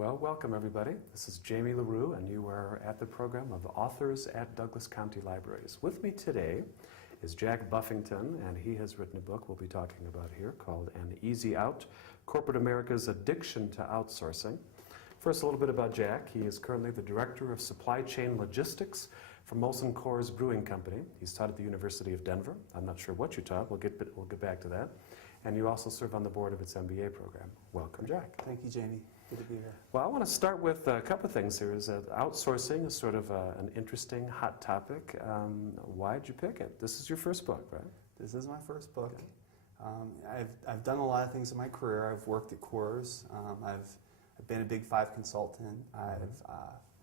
Well, welcome everybody. This is Jamie LaRue, and you are at the program of Authors at Douglas County Libraries. With me today is Jack Buffington, and he has written a book we'll be talking about here called An Easy Out, Corporate America's Addiction to Outsourcing. First, a little bit about Jack. He is currently the Director of Supply Chain Logistics for Molson Coors Brewing Company. He's taught at the University of Denver. I'm not sure what you taught. We'll get back to that. And you also serve on the board of its MBA program. Welcome, Jack. Thank you, Jamie. Good to be here. Well, I want to start with a couple of things here. Is that outsourcing is sort of an interesting, hot topic. Why'd you pick it? This is your first book, right? This is my first book. Okay. I've done a lot of things in my career. I've worked at Coors. I've been a Big Five consultant. I've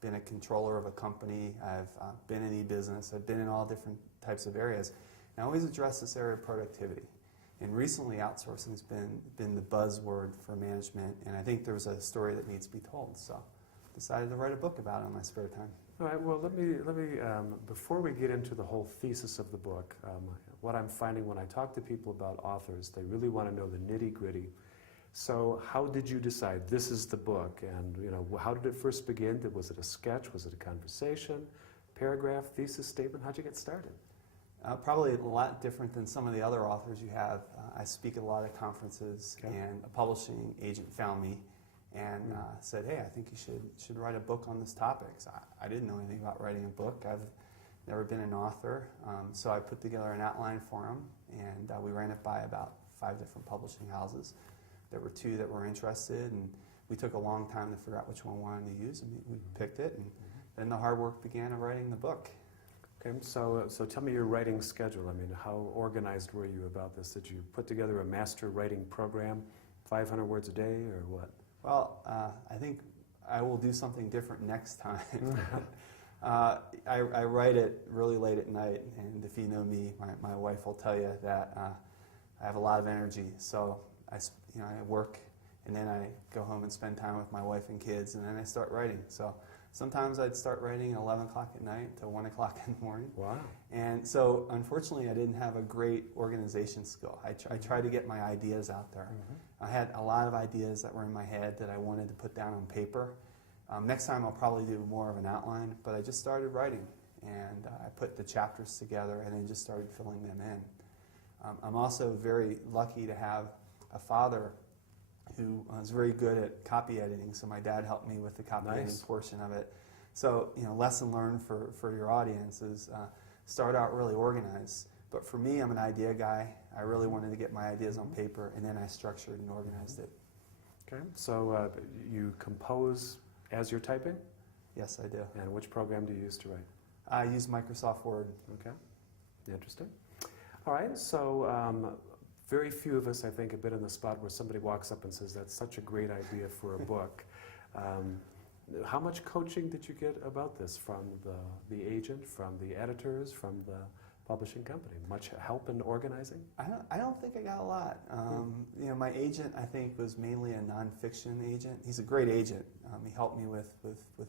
been a controller of a company. I've been in e-business. I've been in all different types of areas. And I always address this area of productivity. And recently, outsourcing has been the buzzword for management, and I think there's a story that needs to be told. So, decided to write a book about it in my spare time. All right. Well, let me before we get into the whole thesis of the book, what I'm finding when I talk to people about authors, they really want to know the nitty-gritty. So, how did you decide this is the book? And how did it first begin? Was it a sketch? Was it a conversation? Paragraph? Thesis statement? How'd you get started? Probably a lot different than some of the other authors you have. I speak at a lot of conferences, okay. And a publishing agent found me and said, "Hey, I think you should write a book on this topic." So I didn't know anything about writing a book. I've never been an author, so I put together an outline for him, and we ran it by about 5 different publishing houses. There were 2 that were interested, and we took a long time to figure out which one we wanted to use, and we picked it, and then the hard work began of writing the book. Okay, so tell me your writing schedule. I mean, how organized were you about this? Did you put together a master writing program, 500 words a day, or what? Well, I think I will do something different next time. I write it really late at night, and if you know me, my wife will tell you that I have a lot of energy. So I work, and then I go home and spend time with my wife and kids, and then I start writing. So sometimes I'd start writing at 11 o'clock at night to 1 o'clock in the morning. Wow. And so unfortunately I didn't have a great organization skill. I tried to get my ideas out there. I had a lot of ideas that were in my head that I wanted to put down on paper. Next time I'll probably do more of an outline, but I just started writing, and I put the chapters together and then just started filling them in. I'm also very lucky to have a father who was very good at copy editing, so my dad helped me with the copy editing portion of it. So, lesson learned for your audience is start out really organized. But for me, I'm an idea guy. I really wanted to get my ideas on paper, and then I structured and organized it. Okay, so you compose as you're typing? Yes, I do. And which program do you use to write? I use Microsoft Word. Okay, interesting. All right, so very few of us, I think, have been in the spot where somebody walks up and says, "That's such a great idea for a book." How much coaching did you get about this from the agent, from the editors, from the publishing company? Much help in organizing? I don't think I got a lot. My agent, I think, was mainly a nonfiction agent. He's a great agent. He helped me with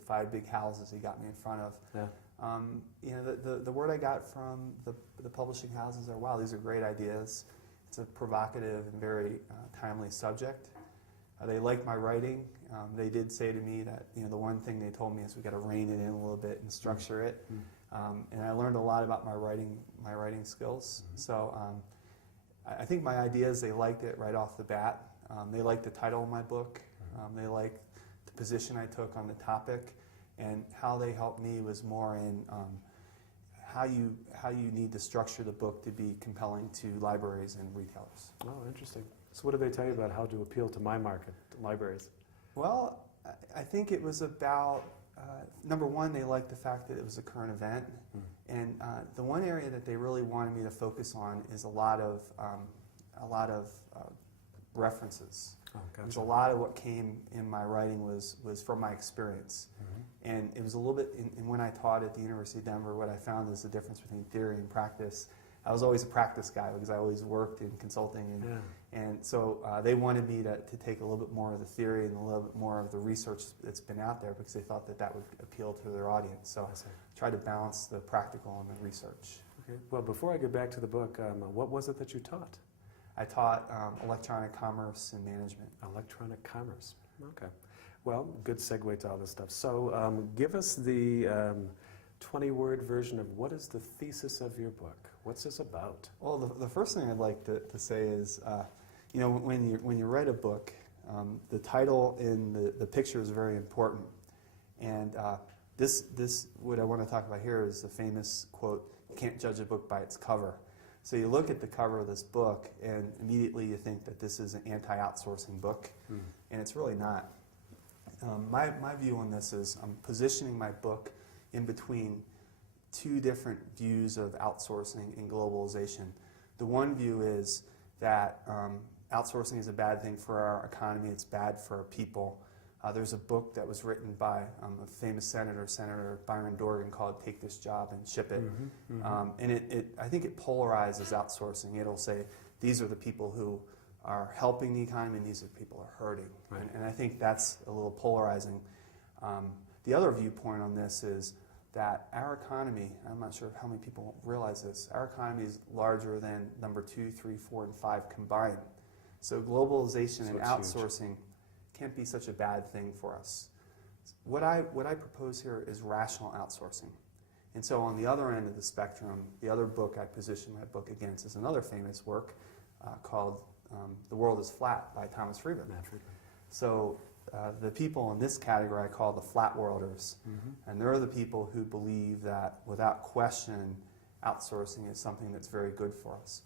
5 big houses he got me in front of. Yeah. The word I got from the publishing houses are, wow, these are great ideas. It's a provocative and very timely subject. They liked my writing. They did say to me that the one thing they told me is we got to rein it in a little bit and structure it. And I learned a lot about my writing skills. So I think my ideas, they liked it right off the bat. They liked the title of my book. They liked the position I took on the topic, and how they helped me was more in how you need to structure the book to be compelling to libraries and retailers. Oh, interesting. So what did they tell you about how to appeal to my market, libraries? Well, I think it was about, number one, they liked the fact that it was a current event. And the one area that they really wanted me to focus on is a lot of references. Oh, gotcha. Because a lot of what came in my writing was from my experience. And it was a little bit, and when I taught at the University of Denver, what I found is the difference between theory and practice. I was always a practice guy because I always worked in consulting, and so they wanted me to take a little bit more of the theory and a little bit more of the research that's been out there, because they thought that would appeal to their audience. So I tried to balance the practical and the research. Okay. Well, before I get back to the book, what was it that you taught? I taught electronic commerce and management. Electronic commerce. Okay. Well, good segue to all this stuff. So give us the 20-word version of what is the thesis of your book? What's this about? Well, the first thing I'd like to say is, you know, when you write a book, the title and the picture is very important. And this, what I want to talk about here is the famous quote, "You can't judge a book by its cover." So you look at the cover of this book, and immediately you think that this is an anti-outsourcing book, and it's really not. My view on this is I'm positioning my book in between two different views of outsourcing and globalization. The one view is that outsourcing is a bad thing for our economy, it's bad for our people. There's a book that was written by a famous senator, Senator Byron Dorgan, called "Take This Job and Ship It." And I think it polarizes outsourcing. It'll say, these are the people who are helping the economy and these are the people who are hurting. Right. And I think that's a little polarizing. The other viewpoint on this is that our economy, I'm not sure how many people realize this, our economy is larger than number 2, 3, 4, and 5 combined. So globalization and outsourcing can't be such a bad thing for us. What I propose here is rational outsourcing. And so on the other end of the spectrum, the other book I position my book against is another famous work called "The World is Flat" by Thomas Friedman. So the people in this category I call the flat worlders. And they're the people who believe that without question, outsourcing is something that's very good for us.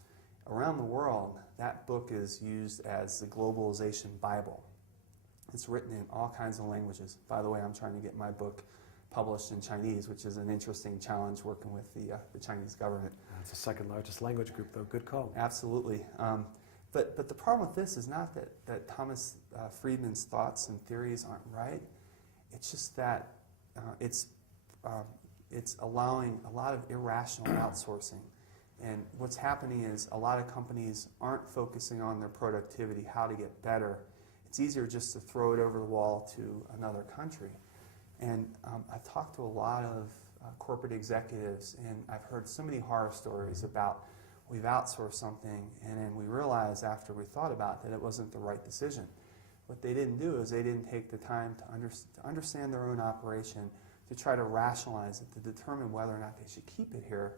Around the world, that book is used as the globalization Bible. It's written in all kinds of languages. By the way, I'm trying to get my book published in Chinese, which is an interesting challenge working with the Chinese government. It's the second largest language group, though. Good call. Absolutely. But the problem with this is not that Thomas Friedman's thoughts and theories aren't right. It's just that it's allowing a lot of irrational outsourcing. And what's happening is a lot of companies aren't focusing on their productivity, how to get better. It's easier just to throw it over the wall to another country. And I've talked to a lot of corporate executives, and I've heard so many horror stories about we've outsourced something, and then we realized after we thought about it that it wasn't the right decision. What they didn't do is they didn't take the time to understand their own operation, to try to rationalize it, to determine whether or not they should keep it here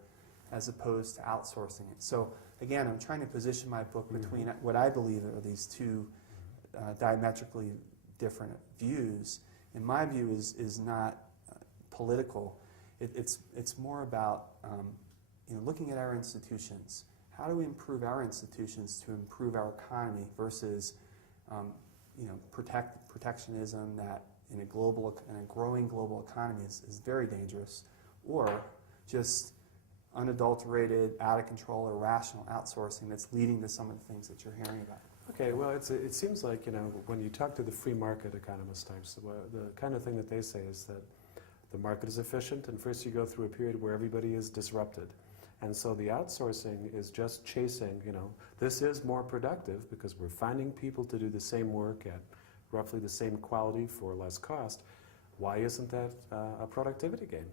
as opposed to outsourcing it. So again, I'm trying to position my book between what I believe are these two diametrically different views. And my view is not political. It's more about looking at our institutions. How do we improve our institutions to improve our economy versus protectionism that in a growing global economy is very dangerous, or just unadulterated, out of control, irrational outsourcing that's leading to some of the things that you're hearing about. Okay, well, it seems like, when you talk to the free market economist types, the kind of thing that they say is that the market is efficient, and first you go through a period where everybody is disrupted. And so the outsourcing is just chasing, this is more productive because we're finding people to do the same work at roughly the same quality for less cost. Why isn't that a productivity gain?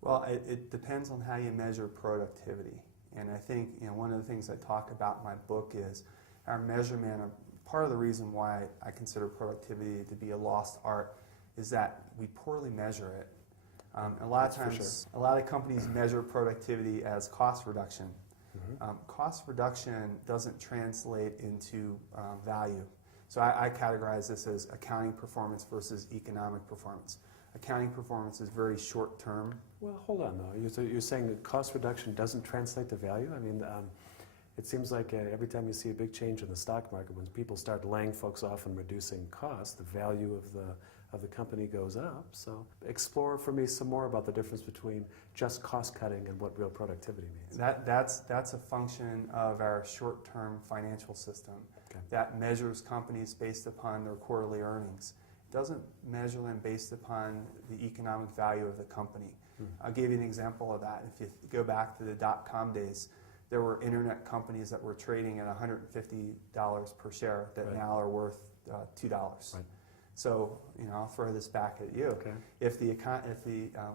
Well, it depends on how you measure productivity. And I think one of the things I talk about in my book is our measurement. Part of the reason why I consider productivity to be a lost art is that we poorly measure it. A lot of times, a lot of companies measure productivity as cost reduction. Cost reduction doesn't translate into value. So I categorize this as accounting performance versus economic performance. Accounting performance is very short term. Well, hold on though. You're saying that cost reduction doesn't translate to value? I mean, it seems like every time you see a big change in the stock market, when people start laying folks off and reducing costs, the value of the company goes up. So explore for me some more about the difference between just cost cutting and what real productivity means. That's a function of our short-term financial system that measures companies based upon their quarterly earnings. It doesn't measure them based upon the economic value of the company. I'll give you an example of that. If you go back to the dot-com days, there were internet companies that were trading at $150 per share that now are worth $2. Right. So, I'll throw this back at you. Okay. If the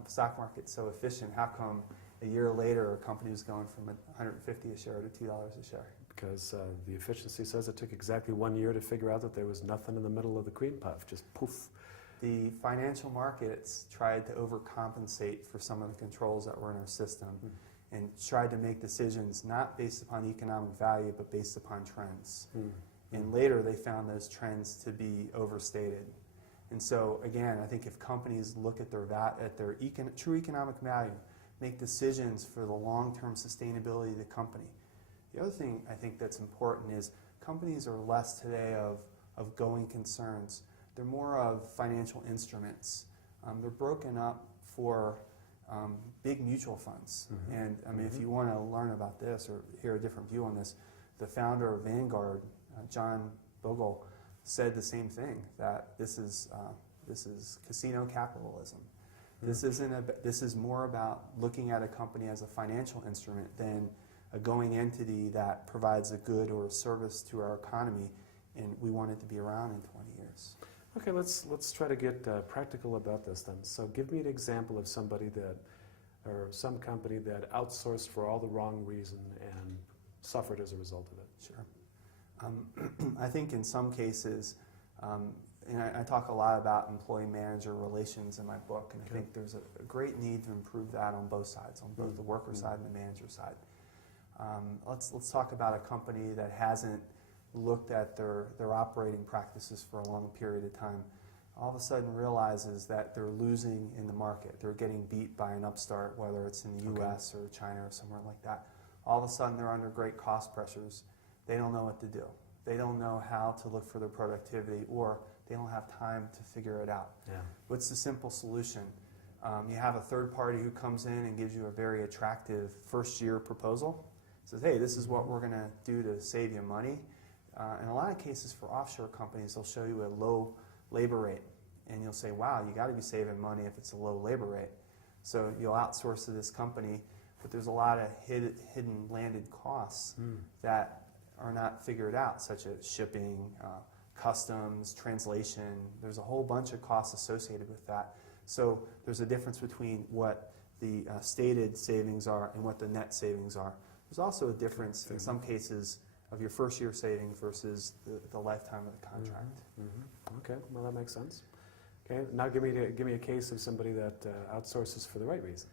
stock market's so efficient, how come a year later a company was going from $150 a share to $2 a share? Because the efficiency says it took exactly 1 year to figure out that there was nothing in the middle of the cream puff, just poof. the financial markets tried to overcompensate for some of the controls that were in our system and tried to make decisions not based upon economic value but based upon trends. And later they found those trends to be overstated. And so again, I think if companies look at their true economic value, make decisions for the long-term sustainability of the company. The other thing I think that's important is companies are less today of going concerns. They're more of financial instruments. They're broken up for big mutual funds. And I mean, if you want to learn about this or hear a different view on this, the founder of Vanguard, John Bogle, said the same thing, that this is casino capitalism. This is more about looking at a company as a financial instrument than a going entity that provides a good or a service to our economy, and we want it to be around in 20 years. Okay, let's try to get practical about this then. So give me an example of somebody that, or some company that outsourced for all the wrong reason and suffered as a result of it. Sure. I think in some cases, and I talk a lot about employee-manager relations in my book, and I think there's a great need to improve that on both sides, on both the worker side and the manager side. Let's talk about a company that hasn't looked at their operating practices for a long period of time. All of a sudden realizes that they're losing in the market. They're getting beat by an upstart, whether it's in the US or China or somewhere like that. All of a sudden they're under great cost pressures. They don't know what to do. They don't know how to look for their productivity, or they don't have time to figure it out. Yeah. What's the simple solution? You have a third party who comes in and gives you a very attractive first-year proposal. Says, hey, this is what we're going to do to save you money. In a lot of cases for offshore companies, they'll show you a low labor rate. And you'll say, wow, you got to be saving money if it's a low labor rate. So you'll outsource to this company, but there's a lot of hidden landed costs that are not figured out, such as shipping, customs, translation. There's a whole bunch of costs associated with that. So there's a difference between what the stated savings are and what the net savings are. There's also a difference in some cases of your first year savings versus the lifetime of the contract. Okay, well that makes sense. Okay, now give me a case of somebody that outsources for the right reason.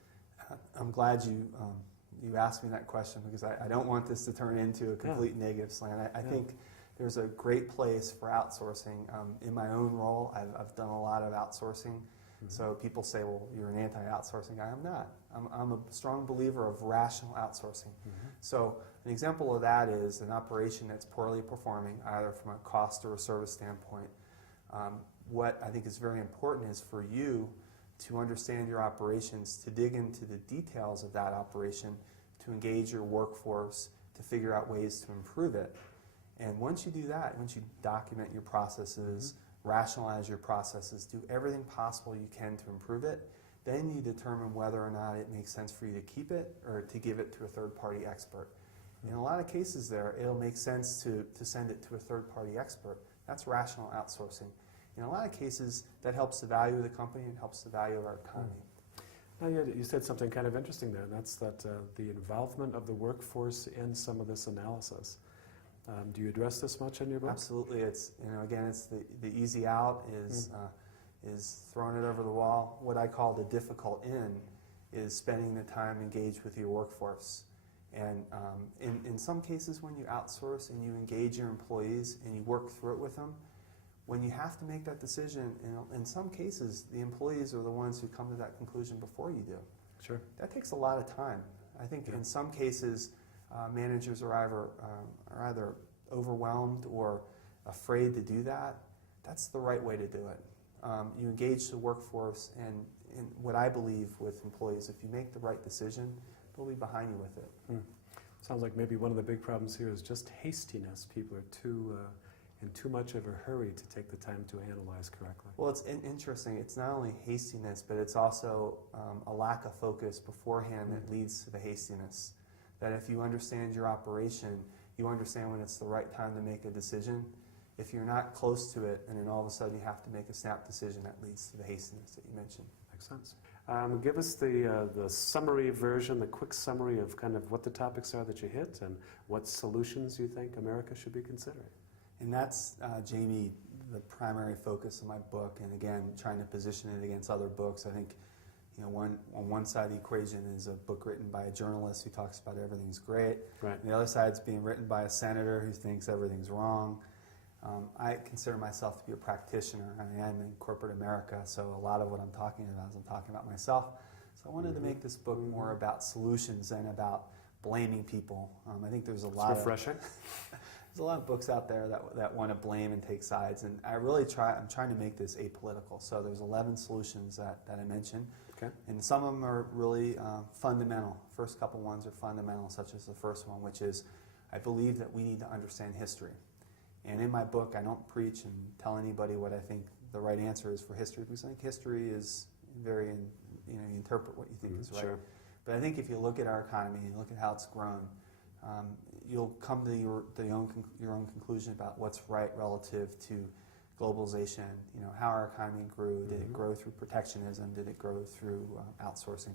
I'm glad you asked me that question, because I don't want this to turn into a complete negative slant. I think there's a great place for outsourcing. In my own role, I've done a lot of outsourcing. So people say, well, you're an anti-outsourcing guy. I'm not. I'm a strong believer of rational outsourcing. So an example of that is an operation that's poorly performing, either from a cost or a service standpoint. What I think is very important is for you to understand your operations, to dig into the details of that operation, to engage your workforce, to figure out ways to improve it. And once you do that, once you document your processes, rationalize your processes, do everything possible you can to improve it, then you determine whether or not it makes sense for you to keep it or to give it to a third-party expert. In a lot of cases there, it'll make sense to send it to a third-party expert. That's rational outsourcing. In a lot of cases, that helps the value of the company and helps the value of our economy. Now you said something kind of interesting there, and that's that the involvement of the workforce in some of this analysis. Do you address this much in your book? Absolutely. It's, again, it's the easy out is throwing it over the wall. What I call the difficult in is spending the time engaged with your workforce. And in some cases, when you outsource and you engage your employees and you work through it with them, when you have to make that decision, in some cases, the employees are the ones who come to that conclusion before you do. Sure. That takes a lot of time. I think in some cases, managers are either overwhelmed or afraid to do that. That's the right way to do it. You engage the workforce, and what I believe with employees, if you make the right decision, they'll be behind you with it. Sounds like maybe one of the big problems here is just hastiness. People are in too much of a hurry to take the time to analyze correctly. Well, it's interesting. It's not only hastiness, but it's also a lack of focus beforehand that leads to the hastiness. That if you understand your operation, you understand when it's the right time to make a decision. If you're not close to it, and then all of a sudden you have to make a snap decision, that leads to the hastiness that you mentioned. Makes sense. Give us the summary version, the quick summary of kind of what the topics are that you hit and what solutions you think America should be considering. And that's, Jamie, the primary focus of my book, and again, trying to position it against other books. I think, on one side of the equation is a book written by a journalist who talks about everything's great. Right. And the other side is being written by a senator who thinks everything's wrong. I consider myself to be a practitioner. I am in corporate America, so a lot of what I'm talking about is I'm talking about myself. So I wanted to make this book more about solutions than about blaming people. I think there's a lot refreshing. There's a lot of books out there that want to blame and take sides, and I'm trying to make this apolitical. So there's 11 solutions that I mentioned, Okay. and some of them are really fundamental. First couple ones are fundamental, such as the first one, which is I believe that we need to understand history. And in my book, I don't preach and tell anybody what I think the right answer is for history, because I think history is very, you interpret what you think is right. Sure. But I think if you look at our economy and look at how it's grown, you'll come to your own conclusion about what's right relative to globalization. How our economy grew. Did it grow through protectionism? Did it grow through outsourcing?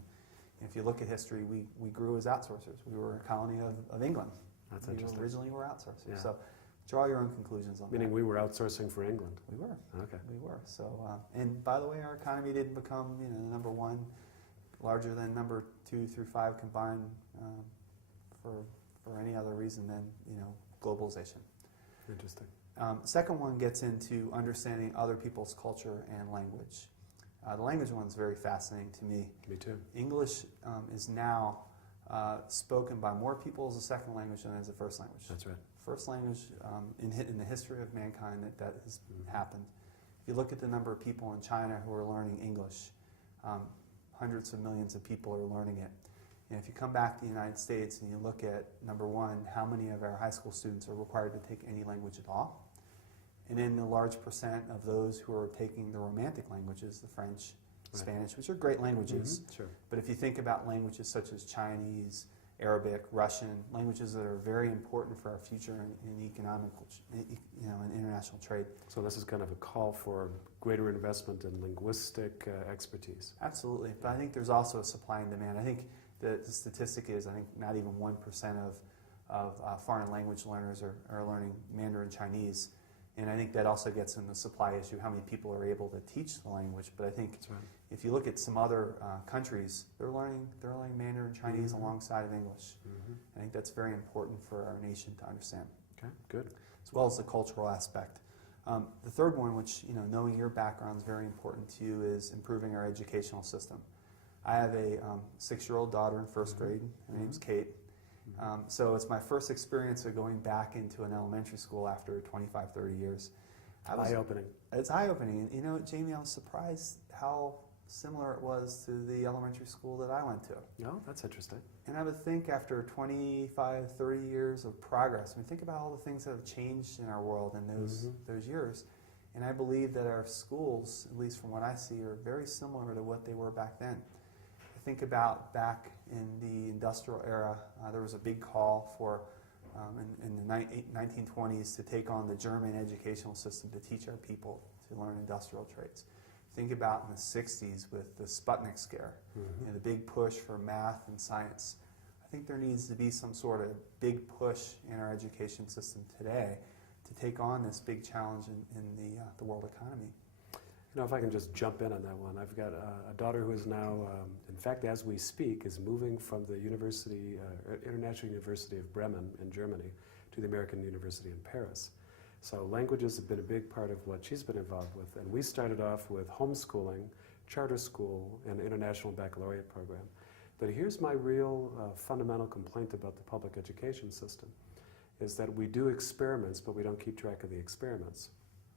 And if you look at history, we grew as outsourcers. We were a colony of England. That's we interesting. originally were outsourcers. Yeah. So draw your own conclusions on Meaning that. we were outsourcing for England. We were. Okay. We were. So, and by the way, our economy didn't become, number one, larger than number 2 through 5 combined for any other reason than globalization. Interesting. Second one gets into understanding other people's culture and language. The language one's very fascinating to me. Me too. English is now spoken by more people as a second language than as a first language. That's right. First language in the history of mankind that has happened. If you look at the number of people in China who are learning English, hundreds of millions of people are learning it. And if you come back to the United States and you look at, number one, how many of our high school students are required to take any language at all, and then the large percent of those who are taking the Romantic languages, the French, Spanish, which are great languages. Sure. But if you think about languages such as Chinese, Arabic, Russian, languages that are very important for our future in economic, in international trade. So this is kind of a call for greater investment in linguistic expertise. Absolutely, but I think there's also a supply and demand. I think the statistic is, I think not even 1% of foreign language learners are learning Mandarin Chinese. And I think that also gets in the supply issue, how many people are able to teach the language. But I think That's right. if you look at some other countries, they're learning Mandarin Chinese alongside of English. I think that's very important for our nation to understand. Okay, good. As well as the cultural aspect. The third one, which knowing your background is very important to you, is improving our educational system. I have a 6-year-old daughter in first grade. Her name's Kate. So it's my first experience of going back into an elementary school after 25, 30 years. Eye-opening. It's eye-opening. And Jamie, I was surprised how similar it was to the elementary school that I went to. No, that's interesting. And I would think after 25, 30 years of progress, think about all the things that have changed in our world in those years. And I believe that our schools, at least from what I see, are very similar to what they were back then. I think about back in the industrial era, there was a big call for, in the 1920s, to take on the German educational system to teach our people to learn industrial trades. Think about in the 60s with the Sputnik scare, the big push for math and science. I think there needs to be some sort of big push in our education system today to take on this big challenge in the world economy. If I can just jump in on that one. I've got a daughter who is now, in fact, as we speak, is moving from the International University of Bremen in Germany to the American University in Paris. So languages have been a big part of what she's been involved with. And we started off with homeschooling, charter school, and international baccalaureate program. But here's my real fundamental complaint about the public education system, is that we do experiments, but we don't keep track of the experiments.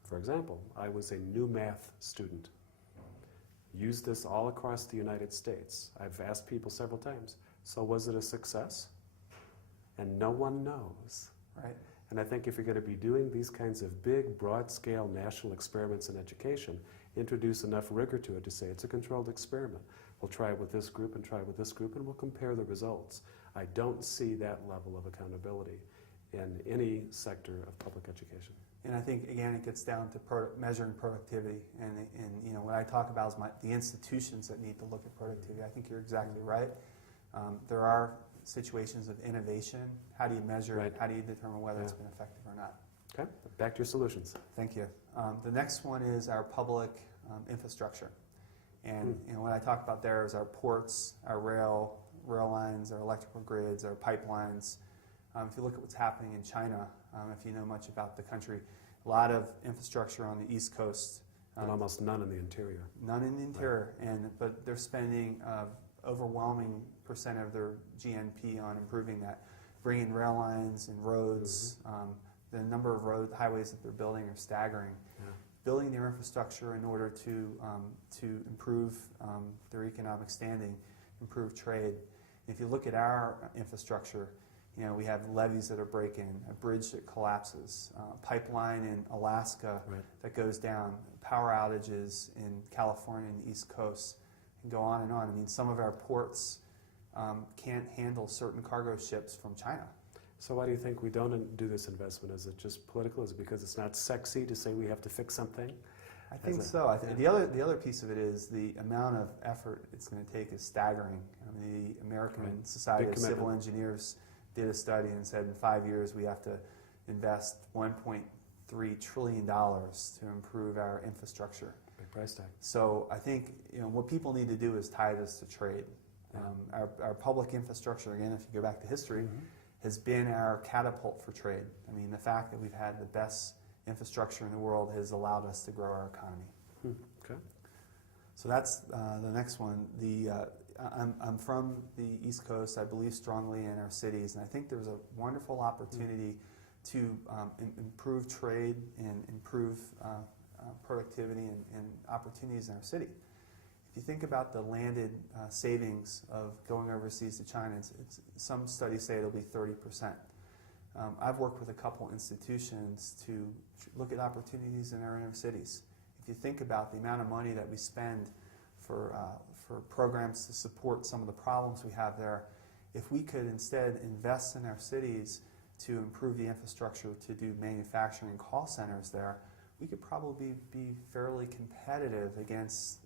For example, I was a new math student. Used this all across the United States. I've asked people several times, so was it a success? And no one knows. Right. And I think if you're going to be doing these kinds of big, broad-scale national experiments in education, introduce enough rigor to it to say it's a controlled experiment. We'll try it with this group and try it with this group, and we'll compare the results. I don't see that level of accountability in any sector of public education. And I think, again, it gets down to measuring productivity. And what I talk about is the institutions that need to look at productivity. I think you're exactly right. There are situations of innovation. How do you measure it? How do you determine whether it's been effective or not? Okay, back to your solutions. Thank you. The next one is our public infrastructure. And what I talk about there is our ports, our rail lines, our electrical grids, our pipelines. If you look at what's happening in China, if you know much about the country, a lot of infrastructure on the East Coast. And almost none in the interior. None in the interior, but they're spending overwhelming percent of their GNP on improving that, bringing rail lines and roads. The number of highways that they're building are staggering. Yeah. Building their infrastructure in order to improve their economic standing, improve trade. If you look at our infrastructure, we have levees that are breaking, a bridge that collapses, pipeline in Alaska that goes down, power outages in California and the East Coast, and go on and on. I mean, some of our ports can't handle certain cargo ships from China. So why do you think we don't do this investment? Is it just political? Is it because it's not sexy to say we have to fix something? I think so. I think the other piece of it is the amount of effort it's going to take is staggering. I mean, the American Society of Civil Engineers did a study and said in 5 years we have to invest $1.3 trillion to improve our infrastructure. Big price tag. So I think what people need to do is tie this to trade. Our public infrastructure, again, if you go back to history, has been our catapult for trade. I mean, the fact that we've had the best infrastructure in the world has allowed us to grow our economy. Okay. So that's the next one. I'm from the East Coast. I believe strongly in our cities, and I think there's a wonderful opportunity to improve trade and improve productivity and opportunities in our city. If you think about the landed savings of going overseas to China, some studies say it'll be 30%. I've worked with a couple institutions to look at opportunities in our inner cities. If you think about the amount of money that we spend for programs to support some of the problems we have there, if we could instead invest in our cities to improve the infrastructure to do manufacturing and call centers there, we could probably be fairly competitive against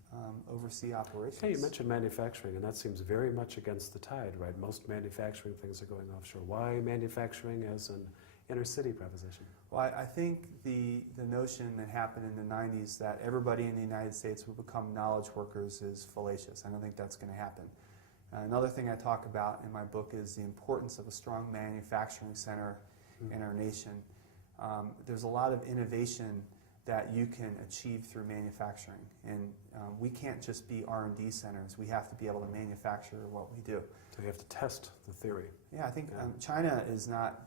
overseas operations. Okay, you mentioned manufacturing, and that seems very much against the tide, right? Most manufacturing things are going offshore. Why manufacturing as an inner city proposition? Well, I think the notion that happened in the 90s that everybody in the United States would become knowledge workers is fallacious. I don't think that's going to happen. Another thing I talk about in my book is the importance of a strong manufacturing center in our nation. There's a lot of innovation that you can achieve through manufacturing, and we can't just be R&D centers. We have to be able to manufacture what we do. So you have to test the theory. Yeah, I think China is not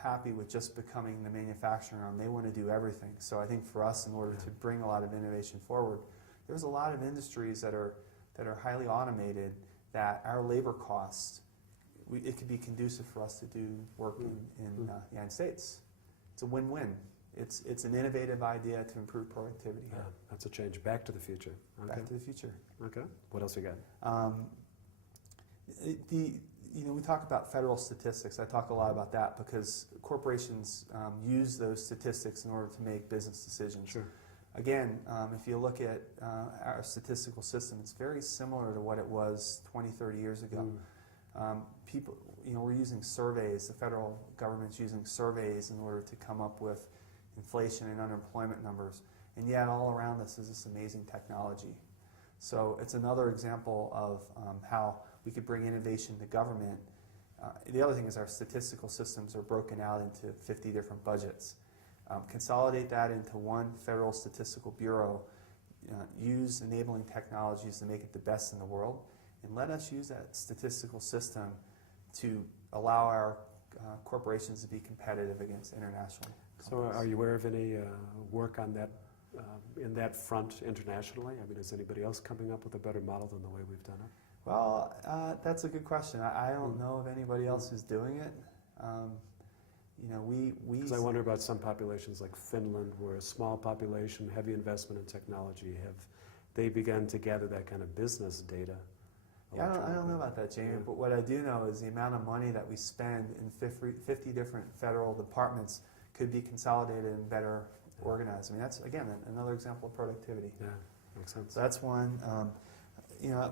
happy with just becoming the manufacturing arm. They want to do everything. So I think for us, in order to bring a lot of innovation forward, there's a lot of industries that are highly automated that our labor costs, it could be conducive for us to do work in the United States. It's a win-win. It's an innovative idea to improve productivity here. That's a change. Back to the future. Okay. Back to the future. Okay. What else you got? We talk about federal statistics. I talk a lot about that because corporations use those statistics in order to make business decisions. Sure. Again, if you look at our statistical system, it's very similar to what it was 20, 30 years ago. People, we're using surveys. The federal government's using surveys in order to come up with inflation and unemployment numbers, and yet all around us is this amazing technology. So it's another example of how we could bring innovation to government. The other thing is our statistical systems are broken out into 50 different budgets. Consolidate that into one federal statistical bureau, use enabling technologies to make it the best in the world, and let us use that statistical system to allow our corporations to be competitive against international companies. So are you aware of any work on that, in that front internationally? I mean, is anybody else coming up with a better model than the way we've done it? Well, that's a good question. I don't know of anybody else who's doing it. Because I wonder about some populations like Finland, where a small population, heavy investment in technology, have they begun to gather that kind of business data? Yeah, I don't know about that, Jamie, but what I do know is the amount of money that we spend in 50 different federal departments could be consolidated and better organized. I mean, that's, again, another example of productivity. Yeah, makes sense. So that's one.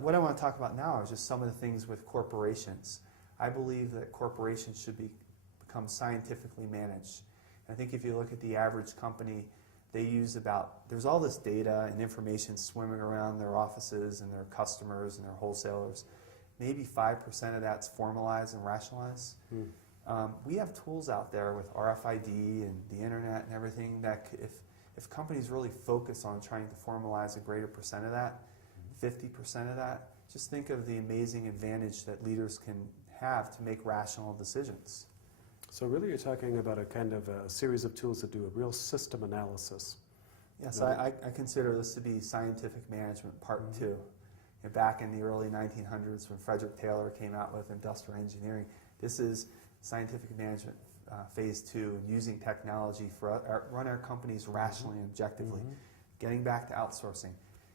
What I want to talk about now is just some of the things with corporations. I believe that corporations should become scientifically managed. I think if you look at the average company, they use there's all this data and information swimming around their offices and their customers and their wholesalers. Maybe 5% of that's formalized and rationalized. We have tools out there with RFID and the internet and everything that if companies really focus on trying to formalize a greater percent of that, 50% of that, just think of the amazing advantage that leaders can have to make rational decisions. So really you're talking about a kind of a series of tools that do a real system analysis. Yes, I consider this to be scientific management part 2. Back in the early 1900s when Frederick Taylor came out with industrial engineering, this is scientific management phase 2, using technology for run our companies rationally and objectively. Getting back to outsourcing.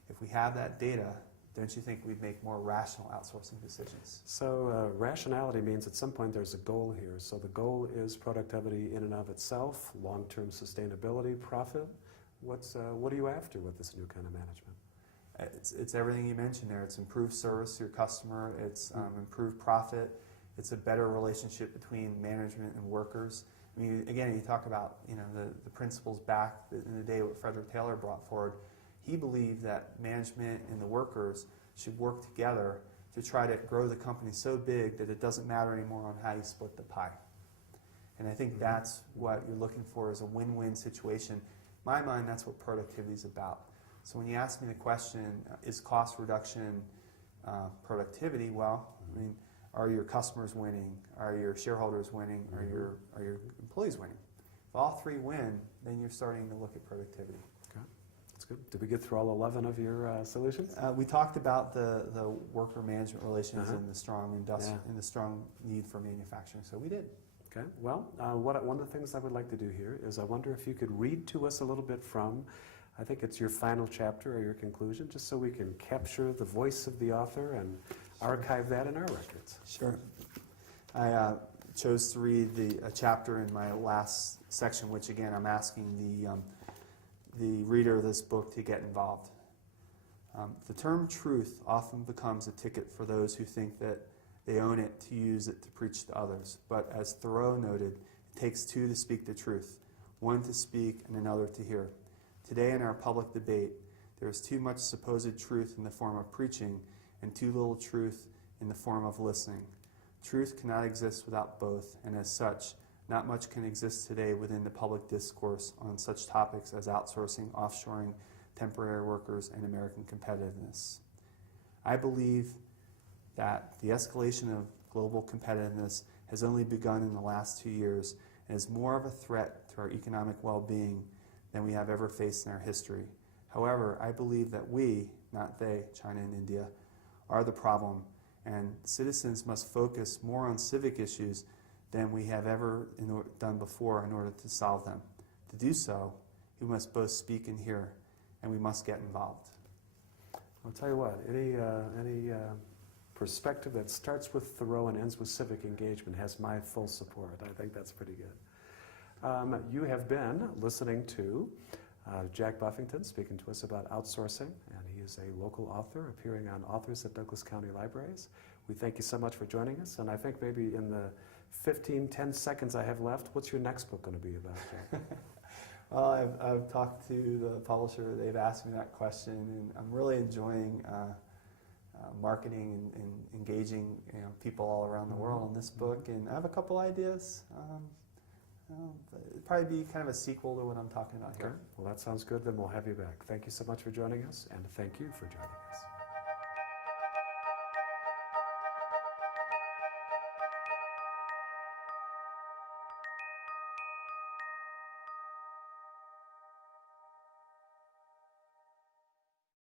If we have that data, don't you think we'd make more rational outsourcing decisions? So rationality means at some point there's a goal here. So the goal is productivity in and of itself, long-term sustainability, profit. What are you after with this new kind of management? It's everything you mentioned there. It's improved service to your customer. It's improved profit. It's a better relationship between management and workers. I mean, again, you talk about the principles back in the day what Frederick Taylor brought forward. He believed that management and the workers should work together to try to grow the company so big that it doesn't matter anymore on how you split the pie. And I think that's what you're looking for is a win-win situation. In my mind, that's what productivity is about. So when you ask me the question, is cost reduction productivity? Well, I mean, are your customers winning? Are your shareholders winning? Are your employees winning? If all three win, then you're starting to look at productivity. Okay, that's good. Did we get through all 11 of your solutions? We talked about the worker management relations and the strong and the strong need for manufacturing. So we did. Okay. Well, one of the things I would like to do here is I wonder if you could read to us a little bit from, I think it's your final chapter or your conclusion, just so we can capture the voice of the author and archive that in our records. Sure. I chose to read a chapter in my last section, which again I'm asking the reader of this book to get involved. The term truth often becomes a ticket for those who think that they own it to use it to preach to others. But as Thoreau noted, it takes two to speak the truth, one to speak and another to hear. Today in our public debate, there is too much supposed truth in the form of preaching and too little truth in the form of listening. Truth cannot exist without both, and as such, not much can exist today within the public discourse on such topics as outsourcing, offshoring, temporary workers, and American competitiveness. I believe that the escalation of global competitiveness has only begun in the last 2 years and is more of a threat to our economic well-being than we have ever faced in our history. However, I believe that we, not they, China and India, are the problem, and citizens must focus more on civic issues than we have ever done before in order to solve them. To do so, we must both speak and hear, and we must get involved. I'll tell you what, any perspective that starts with Thoreau and ends with civic engagement has my full support. I think that's pretty good. You have been listening to Jack Buffington speaking to us about outsourcing, and he is a local author appearing on Authors at Douglas County Libraries. We thank you so much for joining us, and I think maybe in the 10 seconds I have left, what's your next book going to be about, Jack? Well, I've talked to the publisher. They've asked me that question, and I'm really enjoying marketing and engaging people all around the world on this book. And I have a couple ideas. It'd probably be kind of a sequel to what I'm talking about here. Okay. Well, that sounds good. Then we'll have you back. Thank you so much for joining us, and thank you for joining us.